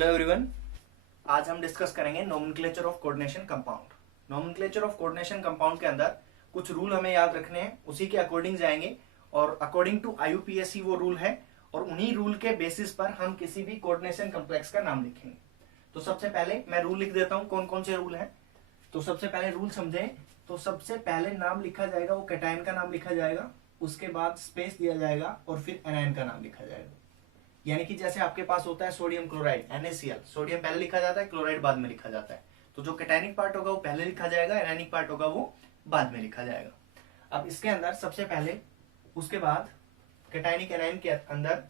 Hello everyone. आज हम discuss करेंगे nomenclature of coordination compound. Nomenclature of coordination compound के अंदर कुछ रूल हमें याद रखने हैं, उसी के अकॉर्डिंग जाएंगे और अकॉर्डिंग टू आईयूपीएसी वो रूल है और उन्हीं रूल के बेसिस पर हम किसी भी कोऑर्डिनेशन कॉम्प्लेक्स का नाम लिखेंगे। तो सबसे पहले मैं रूल लिख देता हूं कौन कौन से रूल हैं। तो सबसे पहले रूल समझें तो सबसे पहले नाम लिखा जाएगा वो कैटायन का नाम लिखा जाएगा, उसके बाद स्पेस दिया जाएगा और फिर एनायन का नाम लिखा जाएगा। यानी कि जैसे आपके पास होता है सोडियम क्लोराइड NaCl, सोडियम पहले लिखा जाता है, क्लोराइड बाद में लिखा जाता है। तो जो कैटायनिक पार्ट होगा वो पहले लिखा जाएगा, एनायनिक पार्ट होगा वो बाद में लिखा जाएगा। अब इसके अंदर सबसे पहले उसके बाद कैटायनिक एनायन के अंदर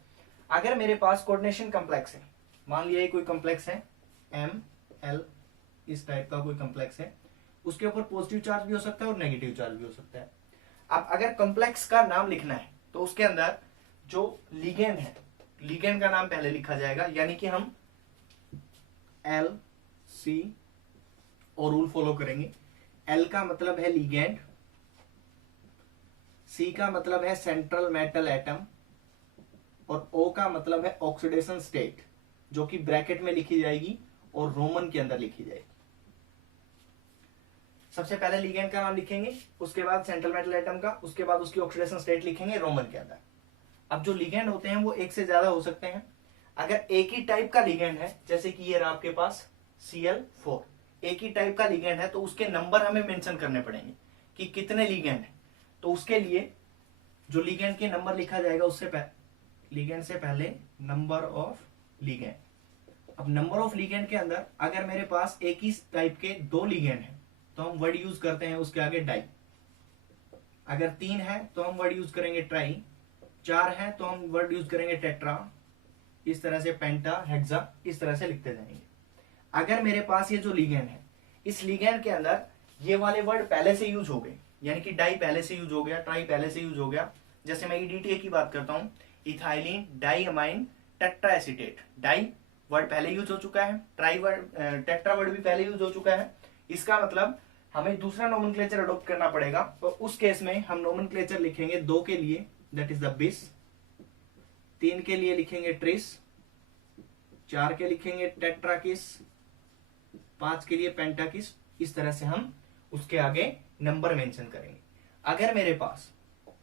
अगर मेरे पास कोऑर्डिनेशन कॉम्प्लेक्स है, मान लिया कोई कॉम्प्लेक्स है ML, इस टाइप का कोई कॉम्प्लेक्स है, उसके ऊपर पॉजिटिव चार्ज भी हो सकता है और नेगेटिव चार्ज भी हो सकता है। अब अगर कॉम्प्लेक्स का नाम लिखना है तो उसके अंदर जो लिगेंड है, लिगेंड का नाम पहले लिखा जाएगा। यानी कि हम LC और रूल फॉलो करेंगे। L का मतलब है लिगेंड, C का मतलब है सेंट्रल मेटल एटम और O का मतलब है ऑक्सीडेशन स्टेट, जो कि ब्रैकेट में लिखी जाएगी और रोमन के अंदर लिखी जाएगी। सबसे पहले लिगेंड का नाम लिखेंगे, उसके बाद सेंट्रल मेटल एटम का, उसके बाद उसकी ऑक्सीडेशन स्टेट लिखेंगे रोमन के अंदर। अब जो लिगेंड होते हैं वो एक से ज्यादा हो सकते हैं। अगर एक ही टाइप का लिगेंड है, जैसे कि ये रहा आपके पास Cl4, एक ही टाइप का लिगेंड है तो उसके नंबर हमें मेंशन करने पड़ेंगे कि कितने लिगेंड है। तो उसके लिए जो लिगेंड के नंबर लिखा जाएगा उससे लिगेंड से पहले नंबर ऑफ लिगेंड। अब नंबर ऑफ लिगेंड के अंदर अगर मेरे पास एक ही टाइप के 2 लिगेंड है तो हम वर्ड यूज करते हैं उसके आगे डाई। अगर 3 है तो हम वर्ड यूज करेंगे ट्राई, 4 है तो हम वर्ड यूज करेंगे टेट्रा, इस तरह से पेंटा, हेक्सा, इस तरह से लिखते जाएंगे। अगर मेरे पास ये जो लिगेंड है, इस लिगेंड के अंदर ये वाले वर्ड पहले से यूज हो गए, यानी कि डाई पहले से यूज हो गया, ट्राई पहले से यूज हो गया। जैसे मैं EDTA की बात करता हूं, इथाइलिन डाईअमाइन टेट्राएसीटेट, डाई वर्ड पहले यूज हो चुका है, ट्राई वर्ड, टेट्रा वर्ड भी पहले यूज हो चुका है। इसका मतलब हमें दूसरा नोमेनक्लेचर अडॉप्ट करना पड़ेगा। तो उस केस में हम नोमेनक्लेचर लिखेंगे 2 के लिए, दैट इज द बिस, 3 के लिए लिखेंगे ट्रिस, 4 के लिखेंगे टेट्राकिस, 5 के लिए पेंटाकिस। इस तरह से हम उसके आगे नंबर मेंशन करेंगे। अगर मेरे पास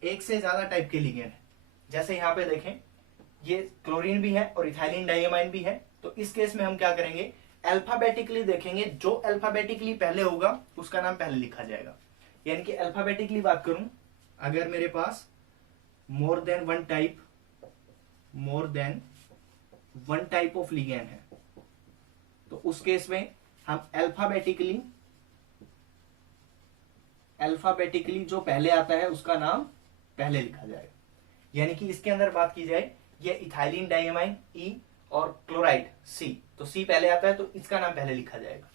एक से ज्यादा टाइप के लिगेंड है, जैसे यहाँ पे देखें ये क्लोरीन भी है और इथाइलिन डाईअमाइन भी है, तो इस केस में हम क्या करेंगे, अल्फाबेटिकली देखेंगे, जो अल्फाबेटिकली पहले होगा उसका नाम पहले लिखा जाएगा। यानी कि अल्फाबेटिकली बात करूं, अगर मेरे पास more than one type of ligand है तो उस केस में हम अल्फाबेटिकली जो पहले आता है उसका नाम पहले लिखा जाएगा। यानी कि इसके अंदर बात की जाए, ये इथाइलिन डाईअमाइन E और क्लोराइड C, तो C पहले आता है तो इसका नाम पहले लिखा जाएगा।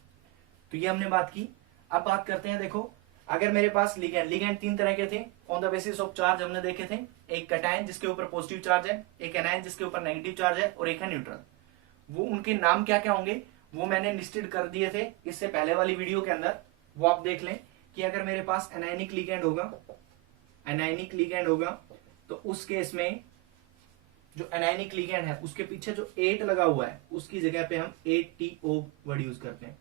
तो ये हमने बात की। अब बात करते हैं, देखो अगर मेरे पास लिगेंड 3 तरह के थे on the basis of charge, हमने देखे थे। एक कैटायन जिसके ऊपर पॉजिटिव चार्ज है, एक एनायन जिसके ऊपर नेगेटिव चार्ज है और एक है न्यूट्रल। वो उनके नाम क्या क्या होंगे वो मैंने लिस्टेड कर दिए थे इससे पहले वाली वीडियो के अंदर, वो आप देख लें कि अगर मेरे पास एनायनिक लिगेंड होगा तो उस केस में जो एनायनिक लिगेंड है उसके पीछे जो 8 लगा हुआ है उसकी जगह पे हम ATO वर्ड यूज करते हैं।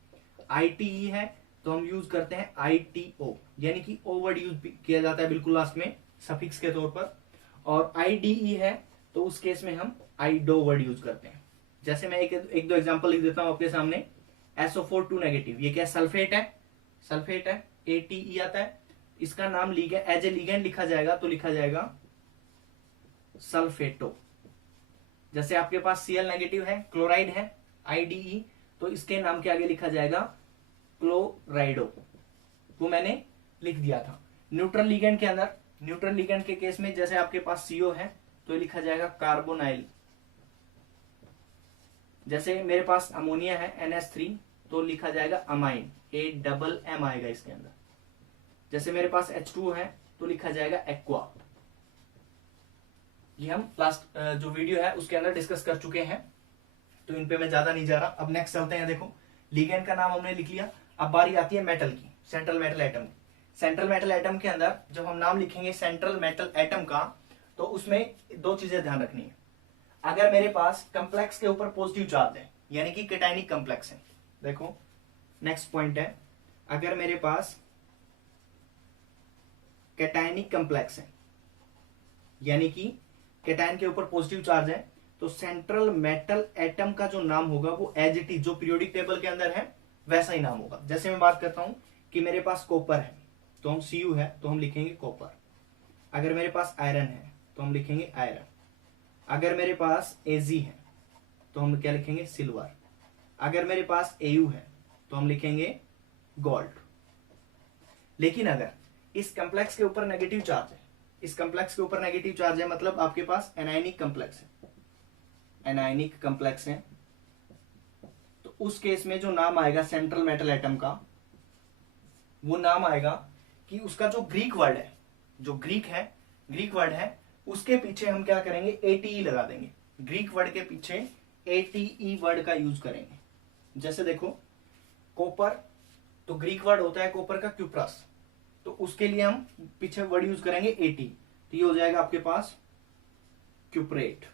ITE है तो हम यूज करते हैं ITO, यानी कि O वर्ड यूज किया जाता है बिल्कुल लास्ट में सफिक्स के तौर पर। और IDE है तो उस केस में हम IDO वर्ड यूज करते हैं। जैसे मैं एक दो एग्जांपल लिख देता हूं आपके सामने। SO4 नेगेटिव, ये क्या सल्फेट है, ATE आता है, इसका नाम एज ए लिगेंड लिखा जाएगा तो लिखा जाएगा सल्फेटो। जैसे आपके पास Cl नेगेटिव है, क्लोराइड है, IDE, तो इसके नाम के आगे लिखा जाएगा क्लोराइडो, वो मैंने लिख दिया था। न्यूट्रल लिगेंड के केस में जैसे आपके पास CO है तो लिखा जाएगा कार्बोनाइल। जैसे मेरे पास अमोनिया है NH3 तो लिखा जाएगा अमाइन, AMM आएगा इसके अंदर। जैसे मेरे पास H2 है तो लिखा जाएगा एक्वा। ये हम लास्ट जो वीडियो है उसके अंदर डिस्कस कर चुके हैं, तो इन पे मैं ज्यादा नहीं जा रहा। अब नेक्स्ट चलते हैं। देखो लिगेंड का नाम हमने लिख लिया, अब बारी आती है मेटल की, सेंट्रल मेटल एटम की। सेंट्रल मेटल एटम के अंदर जब हम नाम लिखेंगे सेंट्रल मेटल एटम का तो उसमें 2 चीजें ध्यान रखनी है। अगर मेरे पास कॉम्प्लेक्स के ऊपर पॉजिटिव चार्ज है, यानी कि कैटायनिक कॉम्प्लेक्स है। देखो नेक्स्ट पॉइंट है, अगर मेरे पास कैटायनिक कॉम्प्लेक्स है यानी कि कैटायन के ऊपर पॉजिटिव चार्ज है, तो सेंट्रल मेटल एटम का जो नाम होगा वो एज इट इज जो पीरियोडिक टेबल के अंदर है वैसा ही नाम होगा। जैसे मैं बात करता हूं कि मेरे पास कॉपर है तो हम Cu है तो हम लिखेंगे कॉपर। अगर मेरे पास आयरन है तो हम लिखेंगे आयरन। अगर मेरे पास Ag है तो हम क्या लिखेंगे सिल्वर। अगर मेरे पास Au है तो हम लिखेंगे गोल्ड। लेकिन अगर इस कॉम्प्लेक्स के ऊपर नेगेटिव चार्ज है, इस कॉम्प्लेक्स के ऊपर नेगेटिव चार्ज है मतलब आपके पास एनायनिक कॉम्प्लेक्स है, एनायनिक कॉम्प्लेक्स है, तो उस केस में जो नाम आएगा सेंट्रल मेटल एटम का, वो नाम आएगा कि उसका जो ग्रीक वर्ड है, जो ग्रीक वर्ड है उसके पीछे हम क्या करेंगे एटीई लगा देंगे। ग्रीक वर्ड के पीछे एटीई वर्ड का यूज करेंगे। जैसे देखो कॉपर, तो ग्रीक वर्ड होता है कॉपर का क्यूप्रस, तो उसके लिए हम पीछे वर्ड यूज करेंगे एटी, तो ये हो जाएगा आपके पास क्यूप्रेट।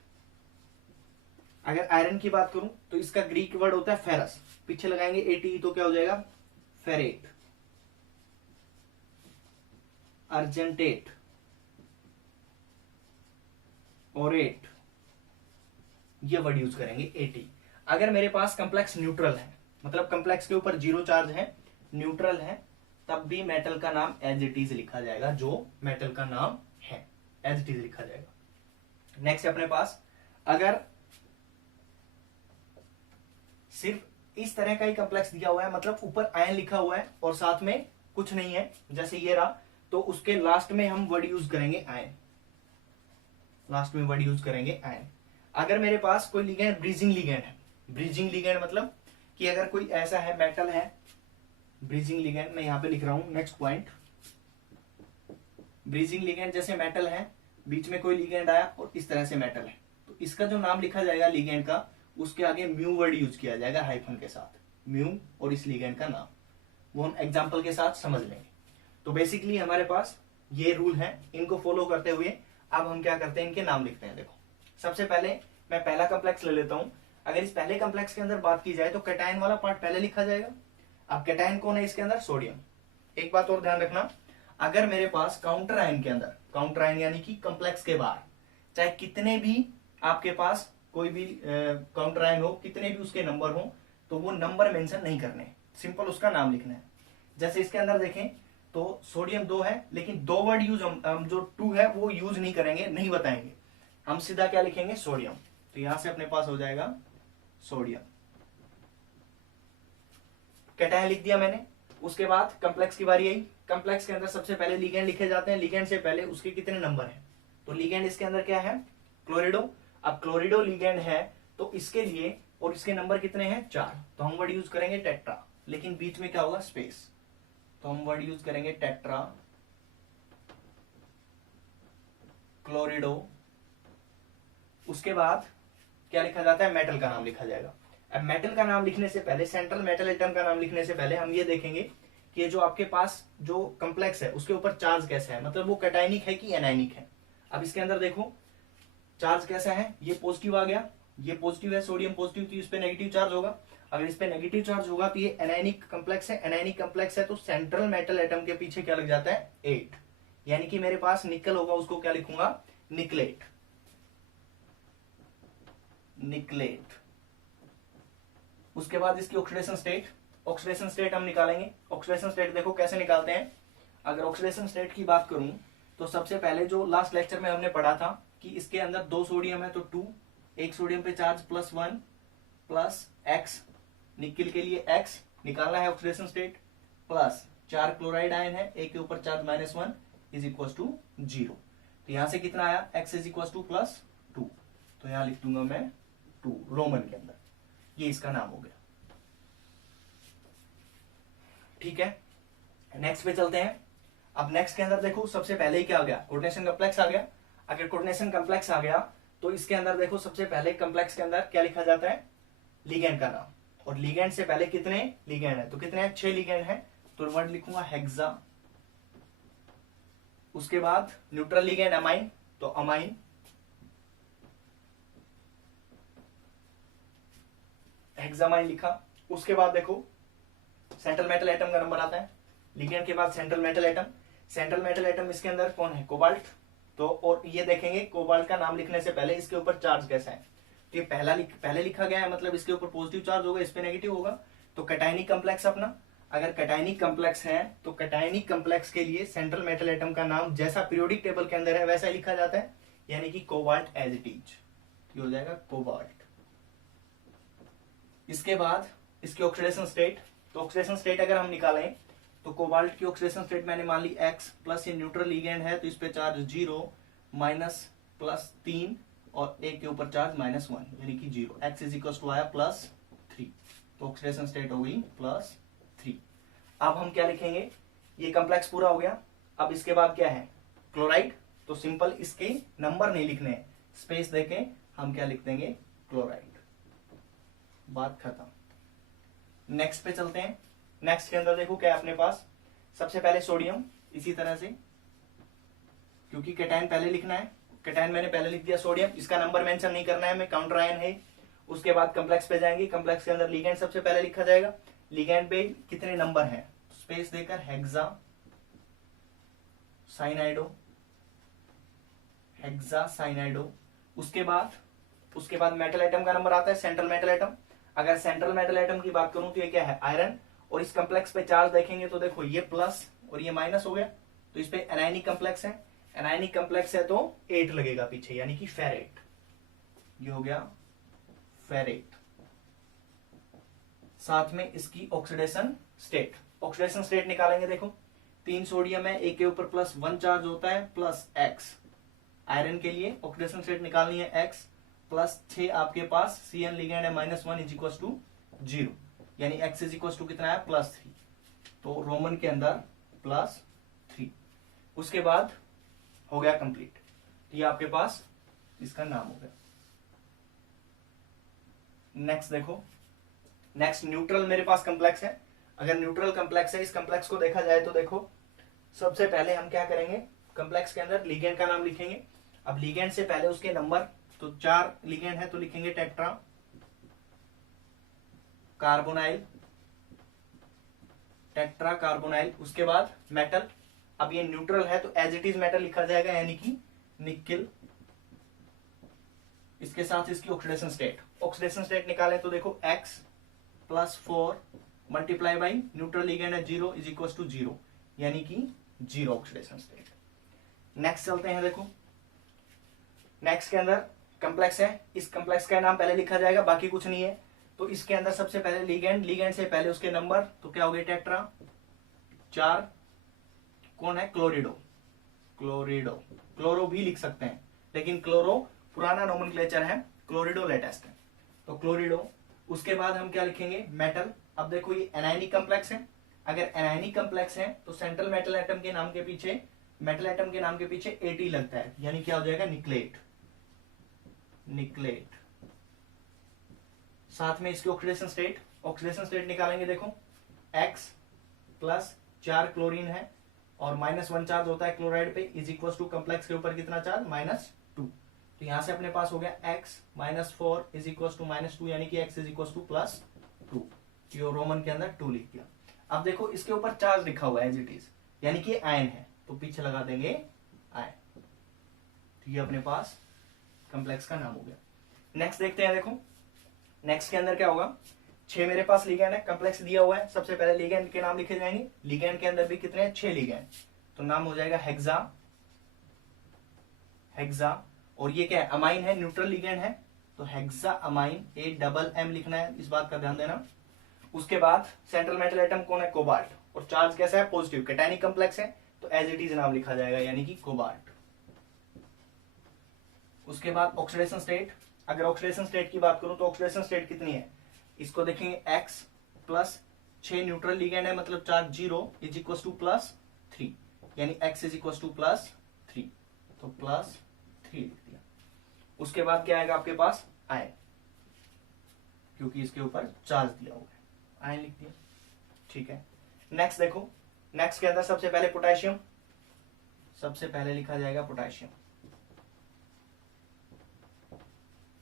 अगर आयरन की बात करूं तो इसका ग्रीक वर्ड होता है फेरस, पीछे लगाएंगे एटी तो क्या हो जाएगा फेरेट। अर्जेंटेट, ओरेट, ये वर्ड यूज करेंगे एटी। अगर मेरे पास कॉम्प्लेक्स न्यूट्रल है, मतलब कॉम्प्लेक्स के ऊपर जीरो चार्ज है, न्यूट्रल है, तब भी मेटल का नाम एज इट इज लिखा जाएगा, जो मेटल का नाम है एज इट इज लिखा जाएगा। नेक्स्ट अपने पास अगर सिर्फ इस तरह का ही कॉम्प्लेक्स दिया हुआ है, मतलब ऊपर आयन लिखा हुआ है और साथ में कुछ नहीं है, जैसे ये रहा, तो उसके लास्ट में हम वर्ड यूज करेंगे आयन, लास्ट में वर्ड यूज करेंगे आयन। अगर मेरे पास कोई लिगेंड ब्रीजिंग लिगेंड है, ब्रीजिंग लिगेंड मतलब कि अगर कोई ऐसा है मेटल है, ब्रीजिंग लिगेंड मैं यहां पे लिख रहा हूं नेक्स्ट पॉइंट, ब्रीजिंग लिगेंड जैसे मेटल है, बीच में कोई लिगेंड आया और इस तरह से मेटल है, तो इसका जो नाम लिखा जाएगा लिगेंड का, उसके आगे म्यू वर्ड यूज किया जाएगा हाइफन के साथ, म्यू और इस लिगेंड का नाम, वो हम एग्जाम्पल के साथ समझ लेंगे। तो बेसिकली हमारे पास ये रूल है, इनको फॉलो करते हुए अब हम क्या करते हैं इनके नाम लिखते हैं। देखो सबसे पहले मैं पहला कॉम्प्लेक्स ले लेता हूं। अगर इस पहले कॉम्प्लेक्स के अंदर बात की जाए तो कैटायन वाला पार्ट पहले लिखा जाएगा। अब कैटायन कौन है इसके अंदर, सोडियम। एक बात और ध्यान रखना, अगर मेरे पास काउंटर आयन के अंदर, काउंटर आयन यानी कि कॉम्प्लेक्स के बाहर चाहे कितने भी आपके पास कोई भी काउंटर आयन हो, कितने भी उसके नंबर हो, तो वो नंबर मेंशन नहीं करने, सिंपल उसका नाम लिखना है। जैसे इसके अंदर देखें तो सोडियम 2 है, लेकिन 2 वर्ड यूज हम जो 2 है वो यूज नहीं करेंगे, नहीं बताएंगे, हम सीधा क्या लिखेंगे सोडियम। तो यहां से अपने पास हो जाएगा सोडियम। कैटायन लिख दिया मैंने। उसके बाद कॉम्प्लेक्स की बारी आई। कॉम्प्लेक्स के अंदर सबसे पहले लिगेंड लिखे जाते हैं, लिगेंड से पहले उसके कितने नंबर हैं, तो लिगेंड इसके अंदर क्या है क्लोरिडो। अब क्लोरिडो लिगेंड है तो इसके लिए और इसके नंबर कितने हैं 4, तो हम वर्ड यूज करेंगे टेट्रा, लेकिन बीच में क्या होगा स्पेस, तो हम वर्ड यूज करेंगे टेट्रा क्लोरिडो। उसके बाद क्या लिखा जाता है, मेटल का नाम लिखा जाएगा। अब मेटल का नाम लिखने से पहले, सेंट्रल मेटल एटम का नाम लिखने से पहले हम ये देखेंगे कि जो आपके पास जो कॉम्प्लेक्स है उसके ऊपर चार्ज कैसा है, मतलब वो कैटायनिक है कि एनायनिक है। अब इसके अंदर देखो चार्ज कैसा है, ये पॉजिटिव आ गया, ये पॉजिटिव है, सोडियम पॉजिटिव, तो इस पे नेगेटिव चार्ज होगा। अगर इस पे नेगेटिव चार्ज होगा तो ये एनायनिक कॉम्प्लेक्स है, एनायनिक कॉम्प्लेक्स है तो सेंट्रल मेटल एटम के पीछे क्या लग जाता है 8, यानी कि मेरे पास निकल होगा, उसको क्या लिखूंगा निकलेट, निकलेट। उसके बाद इसकी ऑक्सीडेशन स्टेट, ऑक्सीडेशन स्टेट हम निकालेंगे। ऑक्सीडेशन स्टेट देखो कैसे निकालते हैं। अगर ऑक्सीडेशन स्टेट की बात करूं तो सबसे पहले जो लास्ट लेक्चर में हमने पढ़ा था कि इसके अंदर 2 सोडियम है तो 2, एक सोडियम पे चार्ज +1 प्लस x, निकिल के लिए x निकालना है oxidation state, plus 4 chloride ion है, एक के ऊपर चार्ज -1 इज इक्वल टू 0। तो यहां से कितना आया x इज इक्वल टू +2, तो यहां लिख दूंगा मैं 2 रोमन के अंदर, ये इसका नाम हो गया। ठीक है, नेक्स्ट पे चलते हैं। अब नेक्स्ट के अंदर देखो सबसे पहले ही क्या आ गया, कोऑर्डिनेशन कॉम्प्लेक्स आ गया। अगर कोऑर्डिनेशन कॉम्प्लेक्स आ गया तो इसके अंदर देखो सबसे पहले कॉम्प्लेक्स के अंदर क्या लिखा जाता है लिगेंड का नाम, और लिगेंड से पहले कितने लिगेंड है, तो कितने हैं 6 लिगेंड है, तो वर्ड लिखूंगा हेक्सा। उसके बाद न्यूट्रल लिगेंड अमाइन, तो अमाइन। हेक्सामाइन लिखा। उसके बाद देखो सेंट्रल मेटल एटम का नंबर आता है, लिगेंड के बाद central metal atom. Central metal atom इसके अंदर कौन है, कोबाल्ट। तो और ये देखेंगे कोबाल्ट का नाम लिखने से पहले इसके ऊपर चार्ज कैसा है, तो ये पहले लिखा गया है, मतलब इसके ऊपर पॉजिटिव चार्ज होगा, इस पे नेगेटिव होगा। तो कैटायनिक कम्प्लेक्स अपना, अगर कैटायनिक कम्प्लेक्स है तो कैटायनिक कम्प्लेक्स के लिए सेंट्रल मेटल एटम का नाम जैसा पीरियोडिक टेबल के अंदर है वैसा लिखा जाता है, यानी कि कोबाल्ट एज इट इज, ये हो जाएगा कोबाल्ट। इसके बाद इसकी ऑक्सीडेशन स्टेट, तो ऑक्सीडेशन स्टेट अगर हम निकालें तो कोबाल्ट की ऑक्सीडेशन स्टेट मैंने मान ली x प्लस, ये न्यूट्रल लिगेंड है तो इस पे चार्ज 0 माइनस प्लस 3 और एक के ऊपर चार्ज -1 यानी कि 0, x इज इक्वल टू आया +3, तो ऑक्सीडेशन स्टेट हो गई +3। अब हम क्या लिखेंगे, ये कम्प्लेक्स पूरा हो गया। अब इसके बाद क्या है, क्लोराइड, तो सिंपल इसके नंबर नहीं लिखने हैं, स्पेस देके हम क्या लिख देंगे, क्लोराइड, बात खत्म। नेक्स्ट पे चलते हैं। नेक्स्ट के अंदर देखो क्या है अपने पास, सबसे पहले सोडियम, इसी तरह से क्योंकि कैटायन पहले लिखना है, कैटायन मैंने पहले लिख दिया सोडियम, इसका नंबर मेंशन नहीं करना है, मैं काउंटर आयन है। उसके बाद कम्प्लेक्स पे जाएंगे, कम्प्लेक्स के अंदर लिगेंड सबसे पहले लिखा जाएगा, लिगेंड पे कितने नंबर हैं, स्पेस देकर हेक्सा साइनाइडो, हेक्सा साइनाइडो। उसके बाद मेटल एटम का नंबर आता है सेंट्रल मेटल एटम। अगर सेंट्रल मेटल एटम की बात करूं तो ये क्या है, आयरन, और इस कम्प्लेक्स पे चार्ज देखेंगे तो देखो ये प्लस और ये माइनस हो गया, तो इस पे एनायनिक कम्प्लेक्स है, एनायनिक कम्प्लेक्स है तो 8 लगेगा पीछे, यानी कि फेरेट, ये हो गया फेरेट। साथ में इसकी ऑक्सीडेशन स्टेट, ऑक्सीडेशन स्टेट निकालेंगे, देखो 3 सोडियम है, एक के ऊपर +1 चार्ज होता है, प्लस x, आयरन के लिए ऑक्सीडेशन स्टेट निकालनी है x, प्लस 6 आपके पास Cn लिगेंड है, -1 इज इक्वल टू 0, यानी x इज इक्वल टू कितना है, +3, तो रोमन के अंदर +3। उसके बाद हो गया कंप्लीट, ये आपके पास इसका नाम हो गया। नेक्स्ट देखो, नेक्स्ट न्यूट्रल मेरे पास कंप्लेक्स है। अगर न्यूट्रल कंप्लेक्स है, इस कंप्लेक्स को देखा जाए तो देखो सबसे पहले हम क्या करेंगे, कंप्लेक्स के अंदर लिगेंड का नाम लिखेंगे। अब लिगेंड से पहले उसके नंबर, तो 4 लिगेंड है तो लिखेंगे टेट्रा कार्बोनाइल, टेट्रा कार्बोनाइल। उसके बाद मेटल, अब ये न्यूट्रल है तो एज इट इज मेटल लिखा जाएगा, यानी कि निकिल। इसके साथ इसकी ऑक्सीडेशन स्टेट, ऑक्सीडेशन स्टेट निकालें तो देखो x +4 multiply by neutral ligand है 0 इज इक्वल टू 0, यानी कि 0 ऑक्सीडेशन स्टेट। नेक्स्ट चलते हैं, देखो नेक्स्ट के अंदर कंप्लेक्स है, इस कंप्लेक्स का नाम पहले लिखा जाएगा, बाकी कुछ नहीं है। तो इसके अंदर सबसे पहले लिगेंड, लिगेंड से पहले उसके नंबर, तो क्या हो गए टेट्रा, 4 कौन है, क्लोरिडो, क्लोरिडो, क्लोरो भी लिख सकते हैं, लेकिन क्लोरो पुराना नोमेनक्लेचर है, क्लोरिडो लेटेस्ट है, तो क्लोरिडो। उसके बाद हम क्या लिखेंगे, मेटल। अब देखो ये एनायनिक कम्प्लेक्स है, अगर एनायनिक कम्प्लेक्स है तो सेंट्रल मेटल एटम के नाम के पीछे, मेटल एटम के नाम के पीछे AT लगता है, यानी क्या हो जाएगा, निकलेट, निकलेट। साथ में इसकी ऑक्सीडेशन स्टेट, ऑक्सीडेशन स्टेट निकालेंगे, देखो x प्लस 4 क्लोरीन है और -1 चार्ज होता है क्लोराइड पे, इज इक्वल टू कम्प्लेक्स के ऊपर कितना चार्ज, -2, तो यहां से अपने पास हो गया x -4 इज इक्वल टू -2, यानी कि x इज इक्वल टू +2, जो रोमन के अंदर 2 लिख दिया। अब देखो इसके ऊपर चार्ज लिखा हुआ है एज इट इज, यानी कि आयन है, तो पीछे लगा देंगे आयन, तो ये अपने पास कंप्लेक्स का नाम हो गया। नेक्स्ट देखते हैं, देखो नेक्स्ट के अंदर क्या होगा, 6 मेरे पास लिगेंड है, कंप्लेक्स दिया हुआ है, सबसे पहले लिगेंड के नाम लिखे जाएंगे, लिगेंड के अंदर भी कितने हैं, 6 लिगेंड, तो नाम हो जाएगा हेक्सा, हेक्सा। और ये क्या है, अमाइन है, न्यूट्रल लिगेंड है, तो हेक्सा अमाइन, AMM लिखना है, इस बात का ध्यान देना। उसके बाद सेंट्रल मेटल एटम कौन है, कोबाल्ट, और चार्ज कैसा है, पॉजिटिव, कैटायनिक कम्प्लेक्स है, तो एज इट इज नाम लिखा जाएगा, यानी कि कोबाल्ट। उसके बाद ऑक्सीडेशन स्टेट, अगर ऑक्सीडेशन स्टेट की बात करूं तो ऑक्सीडेशन स्टेट कितनी है, इसको देखेंगे x प्लस 6 न्यूट्रल लिगेंड है, मतलब चार्ज 0 इज इक्वल टू +3, यानी x इज इक्वल टू +3, तो +3 लिख दिया। उसके बाद क्या आएगा आपके पास, आयन, क्योंकि इसके ऊपर चार्ज दिया हुआ है, आयन लिख दिया, ठीक है। नेक्स्ट देखो, नेक्स्ट के अंदर सबसे पहले पोटेशियम, सबसे पहले लिखा जाएगा पोटेशियम,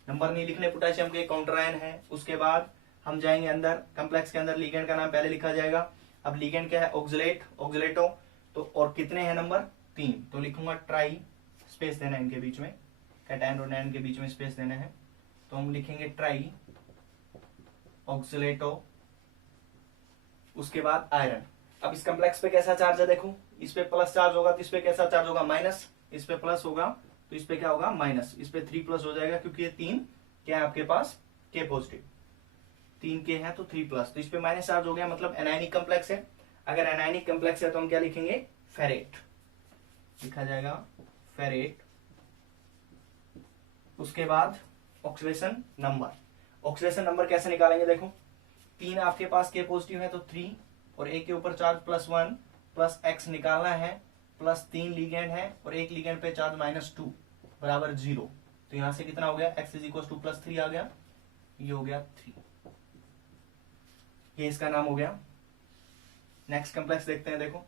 नंबर नहीं लिखने पोटेशियम के, काउंटर आयन है। उसके बाद हम जाएंगे अंदर, कम्प्लेक्स के अंदर लिगेंड का नाम पहले लिखा जाएगा। अब लिगेंड क्या है, ऑक्सलेट, ऑक्सलेटो। तो और कितने हैं नंबर, 3, तो लिखूंगा ट्राई, स्पेस देना है इनके बीच में, कैटायन और एनायन के बीच में स्पेस देना है, तो हम लिखेंगे ट्राई ऑक्सलेटो। उसके बाद आयरन। अब इस कम्प्लेक्स पे कैसा चार्ज है देखो, इस पे प्लस चार्ज होगा तो इस पे कैसा चार्ज होगा, माइनस। इस पे प्लस होगा तो इस पे क्या होगा, माइनस। इस पे 3 प्लस हो जाएगा क्योंकि ये 3 क्या है आपके पास, के पॉजिटिव, 3 के हैं तो 3 प्लस, तो इस पे माइनस चार्ज हो गया, मतलब एनायनिक कम्प्लेक्स है। अगर एनायनिक कम्प्लेक्स है तो हम क्या लिखेंगे, फेरेट, लिखा जाएगा फेरेट। उसके बाद ऑक्सीडेशन नंबर। ऑक्सीडेशन नंबर कैसे निकालेंगे देखो, 3 आपके पास के पॉजिटिव है तो 3, और एक के ऊपर चार्ज +1 प्लस एक्स निकालना है, प्लस 3 लिगेंड है और एक लिगेंड पे चार्ज -2 बराबर 0। तो यहां से कितना हो गया, x = +3 आ गया, ये हो गया 3, ये इसका नाम हो गया। नेक्स्ट कम्प्लेक्स देखते हैं, देखो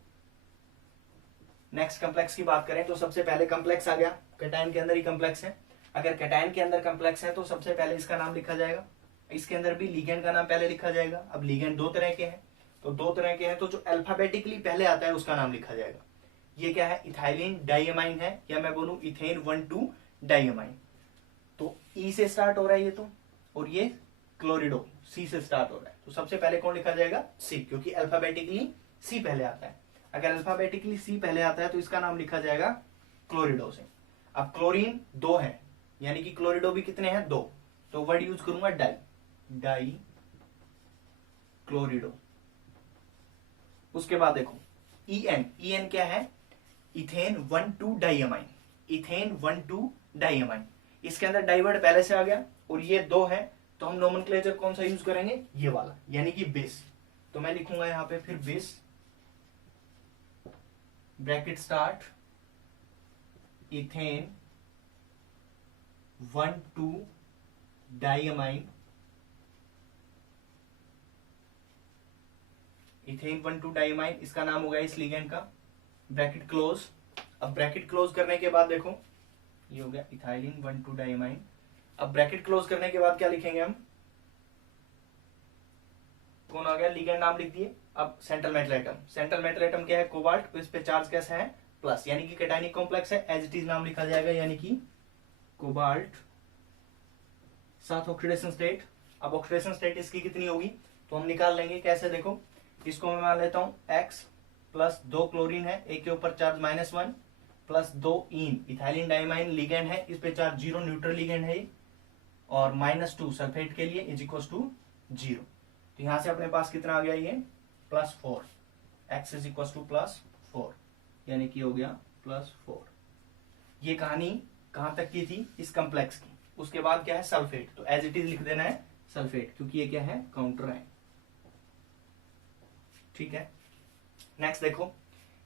नेक्स्ट कम्प्लेक्स की बात करें तो सबसे पहले कम्प्लेक्स आ गया, कैटायन के अंदर ही कम्प्लेक्स है। अगर कैटायन के अंदर कम्प्लेक्स है तो सबसे पहले इसका नाम लिखा जाएगा, इसके अंदर भी लिगेंड का नाम पहले लिखा जाएगा। अब लिगेंड 2 तरह के हैं, तो 2 तरह के हैं तो जो अल्फाबेटिकली पहले आता है उसका नाम लिखा जाएगा। ये क्या है, इथाइलिन डाइअमाइन है, या मैं बोलूं इथेन 1,2 डाइअमाइन। तो ई से स्टार्ट हो रहा है ये तो, और ये क्लोरिडो सी से स्टार्ट हो रहा है। तो सबसे पहले कौन लिखा जाएगा, सी, क्योंकि अल्फाबेटिकली सी पहले आता है। अगर अल्फाबेटिकली सी पहले आता है तो इसका नाम लिखा जाएगा क्लोरिडो से। अब क्लोरीन 2 है, यानी कि क्लोरिडो भी कितने हैं, 2, तो वर्ड यूज करूंगा डाई, डाई क्लोरिडो। उसके बाद देखो EN, EN क्या है, इथेन 1,2 डाइअमाइन, इथेन 1,2 डाइअमाइन। इसके अंदर डाइवर्ड पहले से आ गया और ये 2 है, तो हम नोमेनक्लेचर कौन सा यूज करेंगे, ये वाला, यानी कि बेस। तो मैं लिखूंगा यहां पे फिर base, bracket start, ethane 1,2 diamine, ethane 1,2 diamine, इसका नाम होगा इस लिगेंड का, ब्रैकेट क्लोज। अब ब्रैकेट क्लोज करने के बाद देखो ये हो गया इथाइलिन 1,2 डाइअमाइन। अब ब्रैकेट क्लोज करने के बाद क्या लिखेंगे हम, कौन आ गया, लिगेंड नाम लिख दिए। अब central metal atom, central metal atom क्या है, कोबाल्ट, तो इस पे चार्ज कैसा है, प्लस, यानी कि कैटायनिक कॉम्प्लेक्स है, एज इट इज नाम लिखा जाएगा, यानी कि कोबाल्ट। साथ ऑक्सीडेशन स्टेट। अब ऑक्सीडेशन स्टेट इसकी कितनी होगी तो हम निकाल लेंगे, कैसे देखो, इसको मैं मान लेता हूं x प्लस 2 क्लोरीन है, एक के ऊपर चार्ज -1 प्लस 2 इन, इथाइलिन डाइमाइन लिगेंड है, इस पे चार्ज 0, न्यूट्रल लिगेंड है, और -2 सल्फेट के लिए = 0। तो यहां से अपने पास कितना आ गया, ये +4, x +4, यानी कि हो गया +4। ये कहानी कहां तक की थी, इस कम्प्लेक्स की। उसके बाद क्या है, सल्फेट, तो एज इट इज लिख देना है सल्फेट, क्योंकि ये क्या है, काउंटर है, ठीक है। नेक्स्ट देखो,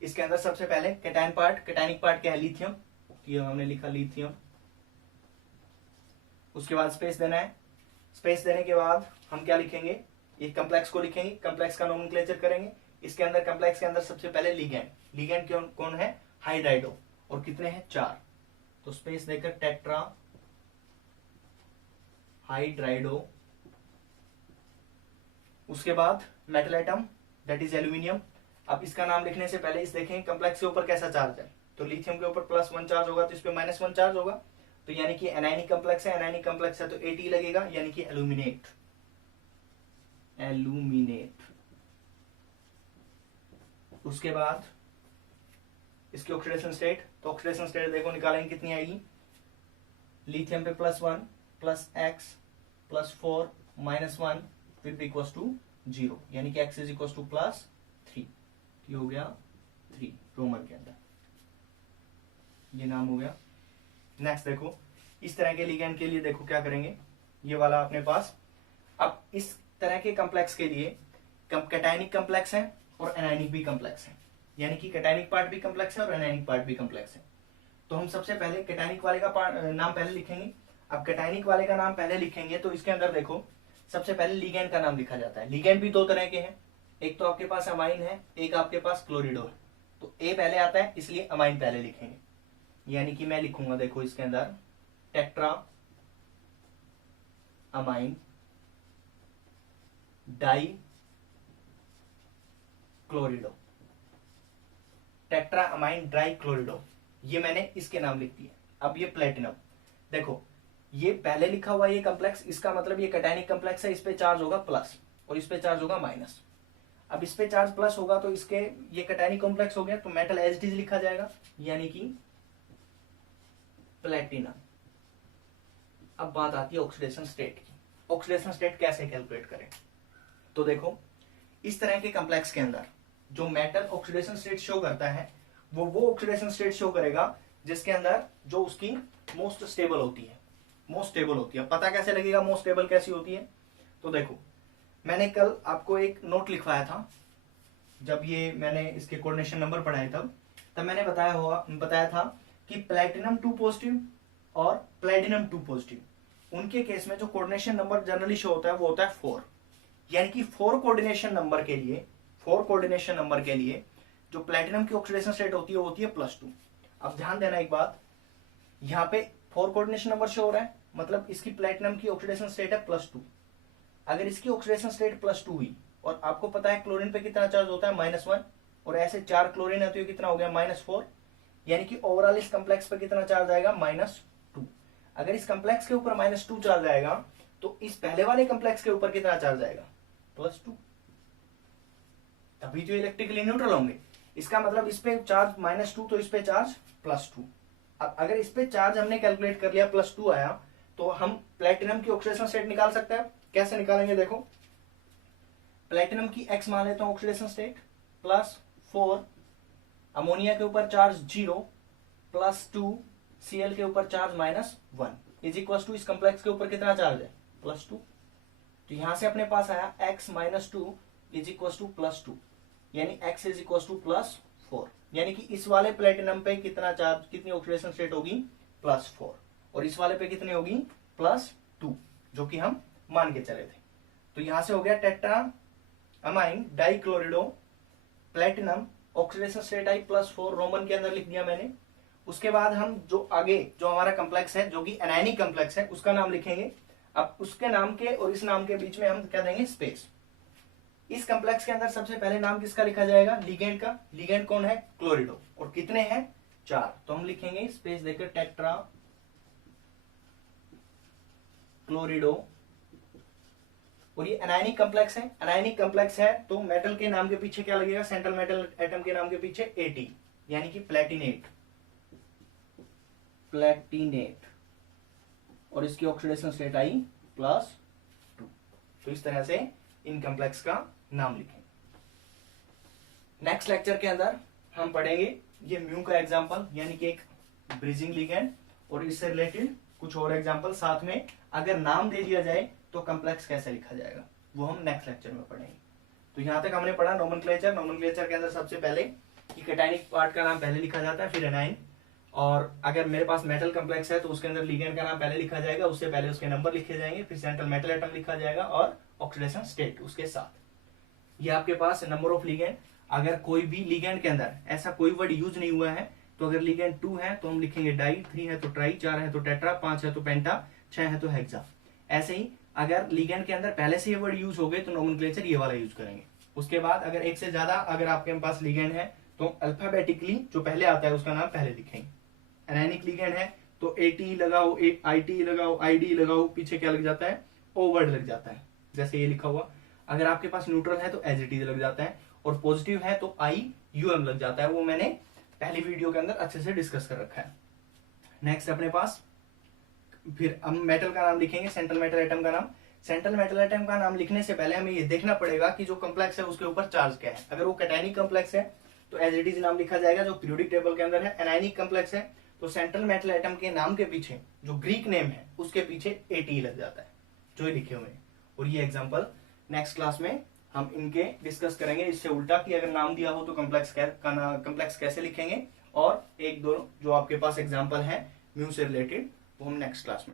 इसके अंदर सबसे पहले कैटायन पार्ट, कैटायनिक पार्ट क्या है, लिथियम, ये हमने लिखा लिथियम। उसके बाद स्पेस देना है, स्पेस देने के बाद हम क्या लिखेंगे, ये कम्प्लेक्स को लिखेंगे, कम्प्लेक्स का नोमेनक्लेचर करेंगे। इसके अंदर कम्प्लेक्स के अंदर सबसे पहले लिगेंड, लिगेंड कौन है, हाइड्राइडो, और कितने हैं, 4, तो स्पेस देकर टेट्रा हाइड्राइडो। उसके बाद metal atom, that is aluminium. अब इसका नाम लिखने से पहले इस देखें कम्प्लेक्स के ऊपर कैसा चार्ज है, तो लिथियम के ऊपर +1 चार्ज होगा तो इस पे -1 चार्ज होगा, तो यानी कि एनायनिक कम्प्लेक्स है, एनायनिक कम्प्लेक्स है तो AT लगेगा, यानी कि एल्यूमिनेट, एल्यूमिनेट। उसके बाद इसकी ऑक्सीडेशन स्टेट, तो ऑक्सीडेशन स्टेट देखो निकालेंगे कितनी आएगी, लिथियम पे +1 plus x +4 -1 will be equal to 0, यानी कि x +3, ये हो गया 3 रोमन के अंदर, ये नाम हो गया। नेक्स्ट देखो, इस तरह के लिगेंड के लिए देखो क्या करेंगे, ये वाला अपने पास। अब इस तरह के कम्प्लेक्स के लिए कैटायनिक कम्प्लेक्स है और एनायनिक भी कम्प्लेक्स है, यानी कि कैटायनिक पार्ट भी कम्प्लेक्स है और एनायनिक पार्ट भी कम्प्लेक्स है। तो हम सबसे पहले कैटायनिक वाले का नाम पहले लिखेंगे। अब कैटायनिक वाले का नाम पहले लिखेंगे तो इसके अंदर देखो सबसे पहले लिगेंड का नाम लिखा जाता है। लिगेंड भी 2 तरह के हैं, एकとआपके पास अमाइन है, एक आपके पास क्लोरिडो है। तो ए पहले आता है इसलिए अमाइन पहले लिखेंगे, यानी कि मैं लिखूंगा देखो इसके अंदर tetra amine. Di chlorido, tetra amine di chlorido, ये मैंने इसके नाम लिख दिए। अब ये प्लेटिनम, देखो ये पहले लिखा हुआ ये कम्प्लेक्स, इसका मतलब ये कैटायनिक कम्प्लेक्स है, इस पे चार्ज होगा प्लस और इस पे चार्ज होगा माइनस। अब इस पे चार्ज प्लस होगा तो इसके ये कैटायनिक कॉम्प्लेक्स हो गया, तो मेटल एज इट इज लिखा जाएगा, यानी कि प्लेटिनम। अब बात आती है ऑक्सीडेशन स्टेट की। ऑक्सीडेशन स्टेट कैसे कैलकुलेट करें? तो देखो इस तरह के कॉम्प्लेक्स के अंदर जो मेटल ऑक्सीडेशन स्टेट शो करता है वो ऑक्सीडेशन स्टेट शो करेगा जिसके अंदर जो उसकी मोस्ट स्टेबल होती है, मोस्ट स्टेबल होती है। पता कैसे लगेगा मोस्ट स्टेबल कैसी होती है? तो देखो मैंने कल आपको एक नोट लिखवाया था, जब ये मैंने इसके कोऑर्डिनेशन नंबर पढ़ाए तब मैंने बताया था कि प्लैटिनम 2 पॉजिटिव और प्लैटिनम 2 पॉजिटिव, उनके केस में जो कोऑर्डिनेशन नंबर जनरली शो होता है वो होता है 4। यानी कि 4 कोऑर्डिनेशन नंबर के लिए जो प्लैटिनम की ऑक्सीडेशन स्टेट होती है वो होती है +2। अब ध्यान देना एक बात, यहाँ पे 4 कोऑर्डिनेशन नंबर शो हो रहा है, मतलब इसकी प्लैटिनम की ऑक्सीडेशन स्टेट है +2। अगर इसकी ऑक्सीडेशन स्टेट +2 हुई और आपको पता है क्लोरीन पे कितना चार्ज होता है -1, और ऐसे 4 क्लोरीन है तो ये कितना हो गया -4, यानी कि ओवरऑल इस कम्प्लेक्स पे कितना चार्ज आएगा -2। अगर इस कम्प्लेक्स के ऊपर -2 चार्ज आएगा तो इस पहले वाले कम्प्लेक्स के ऊपर कितना चार्ज आएगा? +2। तभी तो इलेक्ट्रिकली न्यूट्रल होंगे। इसका मतलब इस पे चार्ज -2 तो इस पे चार्ज +2। अब अगर इस पे चार्ज हमने कैलकुलेट कर लिया +2 आया तो हम प्लैटिनम की ऑक्सीडेशन स्टेट निकाल सकते हैं। कैसे निकालेंगे? देखो प्लैटिनम की X मान लेता हूं ऑक्सीडेशन स्टेट, +4 अमोनिया के ऊपर चार्ज 0, +2 Cl के ऊपर चार्ज -1 इज इक्वल टू इस कम्प्लेक्स के ऊपर कितना चार्ज है? +2। तो यहां से अपने पास आया X - 2 इज इक्वल टू +2, यानी X इज इक्वल टू +4, यानी कि इस वाले प्लेटिनम पे कितना चार्ज, कितनी ऑक्सीडेशन स्टेट होगी? +4, और इस वाले पे कितनी होगी? +2, जो कि हम मान के चले थे। तो यहां से हो गया tetra amine dichlorido platinum, oxidation state आई +4, रोमन के अंदर लिख दिया मैंने। उसके बाद हम जो आगे जो हमारा कम्प्लेक्स है जो कि एनायनिक कम्प्लेक्स है उसका नाम लिखेंगे। अब उसके नाम के और इस नाम के बीच में हम क्या देंगे? स्पेस। इस कम्प्लेक्स के अंदर सबसे पहले नाम किसका लिखा जाएगा? लिगेंड का। लिगेंड कौन है? क्लोरिडो। और कितने हैं? 4। तो हम लिखेंगे स्पेस देकर टेट्रा क्लोरिडो, और ये एनायनिक कम्प्लेक्स है। एनायनिक कम्प्लेक्स है तो मेटल के नाम के पीछे क्या लगेगा? सेंट्रल मेटल एटम के नाम के पीछे At, यानी कि प्लेटिनेट। और इसकी ऑक्सीडेशन स्टेट आई +2। तो इस तरह से इन कम्प्लेक्स का नाम लिखें। नेक्स्ट लेक्चर के अंदर हम पढ़ेंगे ये म्यू का एग्जांपल, यानी कि एक ब्रिजिंग लिगेंड, और इससे रिलेटेड कुछ और एग्जांपल। साथ में अगर नाम दे दिया जाए तो कम्प्लेक्स कैसे लिखा जाएगा वो हम नेक्स्ट लेक्चर में पढ़ेंगे। तो यहां तक हमने पढ़ा नोमेनक्लेचर। नोमेनक्लेचर के अंदर सबसे पहले कि कैटायनिक पार्ट का नाम पहले लिखा जाता है, फिर एनाइन। और अगर मेरे पास मेटल कम्प्लेक्स है तो उसके अंदर लिगेंड का नाम पहले लिखा जाएगा, उससे पहले उसके नंबर लिखे जाएंगे, फिर सेंट्रल मेटल एटम लिखा जाएगा और ऑक्सीडेशन स्टेट उसके साथ। ये आपके पास नंबर ऑफ लिगेंड। अगर कोई भी लिगेंड के अंदर ऐसा कोई वर्ड यूज नहीं हुआ है तो अगर लिगेंड 2 है तो हम लिखेंगे डाई, 3 है तो ट्राई, 4 है तो टेट्रा, 5 है तो पेंटा, 6 है तो हेक्सा। ऐसे ही अगर लिगेंड के अंदर पहले से ये वर्ड यूज हो गए तो नोमेनक्लेचर ये वाला यूज करेंगे। उसके बाद अगर एक से ज्यादा अगर आपके पास लिगेंड है तो अल्फाबेटिकली जो पहले आता है उसका नाम पहले लिखेंगे। एनायनिक लिगेंड है तो AT लगाओ, IT लगाओ, ID लगाओ, पीछे क्या लग जाता है? O वर्ड लग जाता है, जैसे ये लिखा हुआ। अगर आपके पास न्यूट्रल है तो एज इट इज लग जाता है, और पॉजिटिव है तो IUM लग जाता है। वो मैंने पहली वीडियो के अंदर अच्छे से डिस्कस कर रखा है। नेक्स्ट अपने पास फिर हम मेटल का नाम लिखेंगे, सेंट्रल मेटल एटम का नाम। सेंट्रल मेटल एटम का नाम लिखने से पहले हमें ये देखना पड़ेगा कि जो कम्प्लेक्स है उसके ऊपर चार्ज क्या है। अगर वो कैटायनिक कम्प्लेक्स है तो एज इट इज नाम लिखा जाएगा जो पीरियोडिक टेबल के अंदर है। एनायनिक कम्प्लेक्स है तो सेंट्रल मेटल एटम के नाम के पीछे जो ग्रीक नेम है उसके पीछे AT लग जाता है, जो ये लिखे हुए हैं। और ये एग्जांपल नेक्स्ट क्लास में हम इनके डिस्कस करेंगे, इससे उल्टा कि अगर नाम दिया हो तो कम्प्लेक्स कैसे लिखेंगे, और एक दो जो आपके पास एग्जांपल है म्यू से रिलेटेड वो हम नेक्स्ट क्लास में